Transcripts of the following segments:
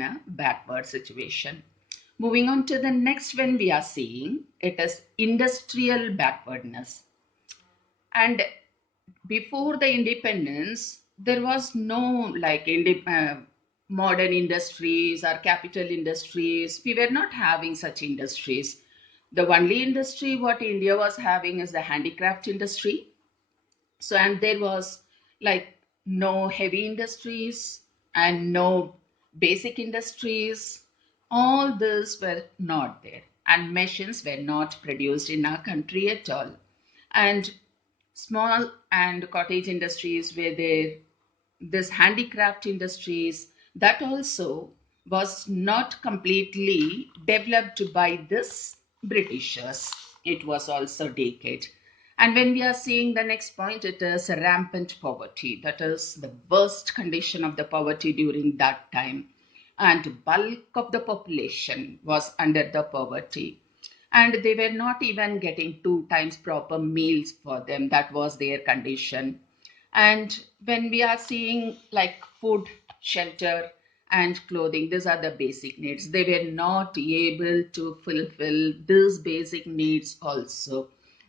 in a backward situation. Moving on to the next one, we are seeing it is industrial backwardness. And before the independence, there was no like modern industries or capital industries. We were not having such industries. The only industry what India was having is the handicraft industry. So, and there was like no heavy industries and no basic industries. All these were not there, and machines were not produced in our country at all. And small and cottage industries were there. This handicraft industries, that also was not completely developed by this Britishers. It was also decayed. And when we are seeing the next point, it is rampant poverty. That is the worst condition of the poverty during that time. And bulk of the population was under the poverty. And they were not even getting 2 times proper meals for them. That was their condition. And when we are seeing like food, shelter, and clothing, these are the basic needs. They were not able to fulfill these basic needs also.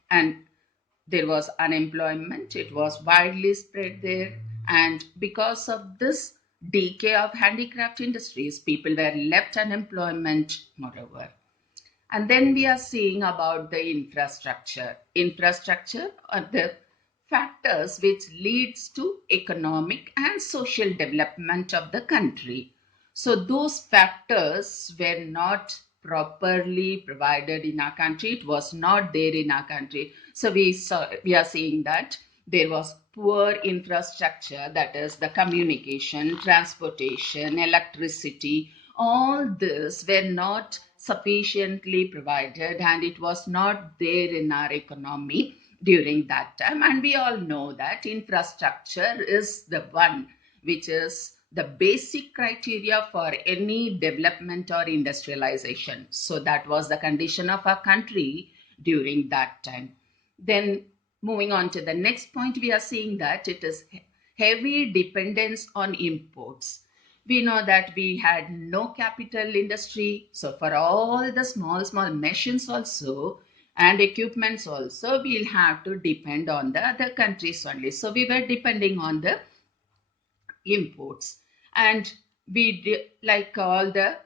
And there was unemployment, it was widely spread there. And because of this decay of handicraft industries, people were left unemployment moreover. And then we are seeing about the infrastructure are the factors which leads to economic and social development of the country. So those factors were not properly provided in our country. It was not there in our country. So we are seeing that there was poor infrastructure, that is the communication, transportation, electricity. All this were not sufficiently provided, and it was not there in our economy during that time. And we all know that infrastructure is the one which is the basic criteria for any development or industrialization. So that was the condition of our country during that time. Then moving on to the next point, we are seeing that it is heavy dependence on imports. We know that we had no capital industry. So for all the small machines also and equipments also, we'll have to depend on the other countries only. So we were depending on the imports. And like all the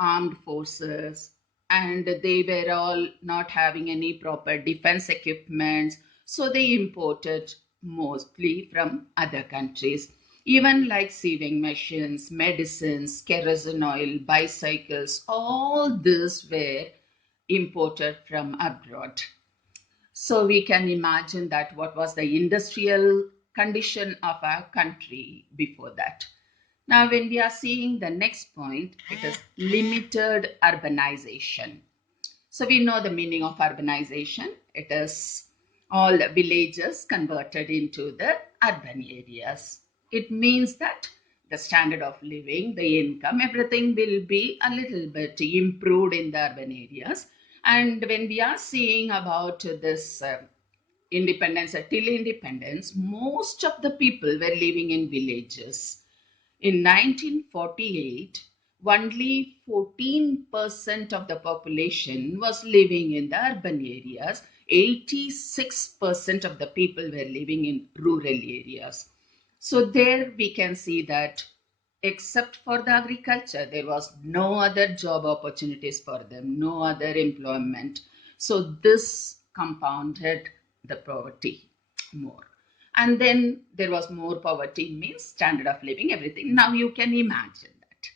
armed forces, and they were all not having any proper defense equipment. So they imported mostly from other countries. Even like sewing machines, medicines, kerosene oil, bicycles, all these were imported from abroad. So we can imagine that what was the industrial condition of our country before that. Now, when we are seeing the next point, it is limited urbanization. So we know the meaning of urbanization. It is all villages converted into the urban areas. It means that the standard of living, the income, everything will be a little bit improved in the urban areas. And when we are seeing about this independence, till independence, most of the people were living in villages. In 1948, only 14% of the population was living in the urban areas. 86% of the people were living in rural areas. So there we can see that except for the agriculture, there was no other job opportunities for them, no other employment. So this compounded the poverty more. And then there was more poverty, means standard of living, everything. Now you can imagine that.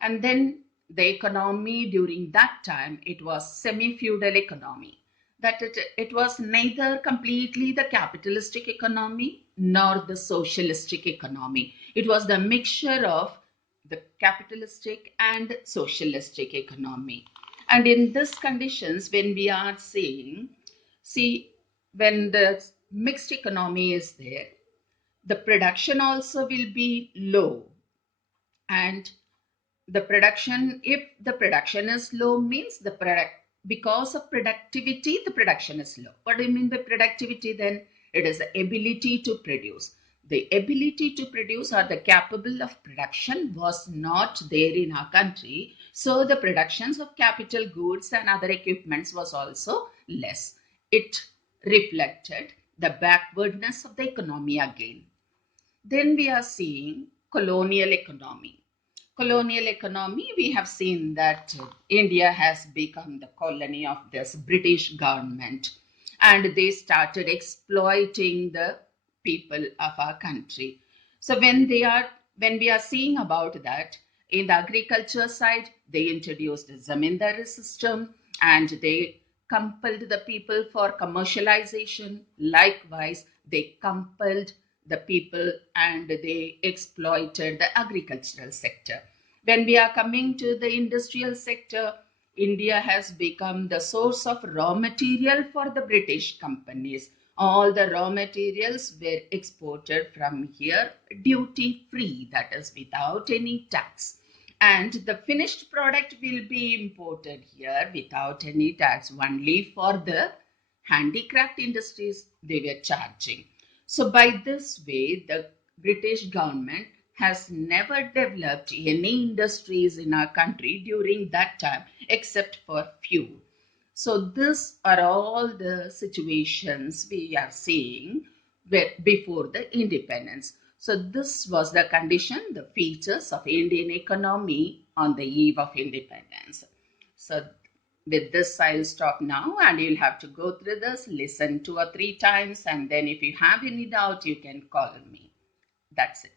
And then the economy during that time, it was semi-feudal economy. That it was neither completely the capitalistic economy nor the socialistic economy. It was the mixture of the capitalistic and socialistic economy. And in these conditions, when we are saying, see, when the mixed economy is there, the production also will be low. And the production, if the production is low, means the product, because of productivity, the production is low. What do you mean by productivity then? It is the ability to produce. The ability to produce or the capable of production was not there in our country. So the productions of capital goods and other equipments was also less. It reflected the backwardness of the economy again. Then we are seeing colonial economy. Colonial economy, we have seen that India has become the colony of this British government, and they started exploiting the people of our country. So when we are seeing about that, in the agriculture side, they introduced the zamindari system and they compelled the people for commercialization. Likewise, they compelled the people and they exploited the agricultural sector. When we are coming to the industrial sector, India has become the source of raw material for the British companies. All the raw materials were exported from here duty free, that is without any tax. And the finished product will be imported here without any tax, only for the handicraft industries they were charging. So, by this way, the British government has never developed any industries in our country during that time except for few. So, these are all the situations we are seeing before the independence. So, this was the condition, the features of Indian economy on the eve of independence. So, with this, I'll stop now and you'll have to go through this, listen 2 or 3 times, and then if you have any doubt, you can call me. That's it.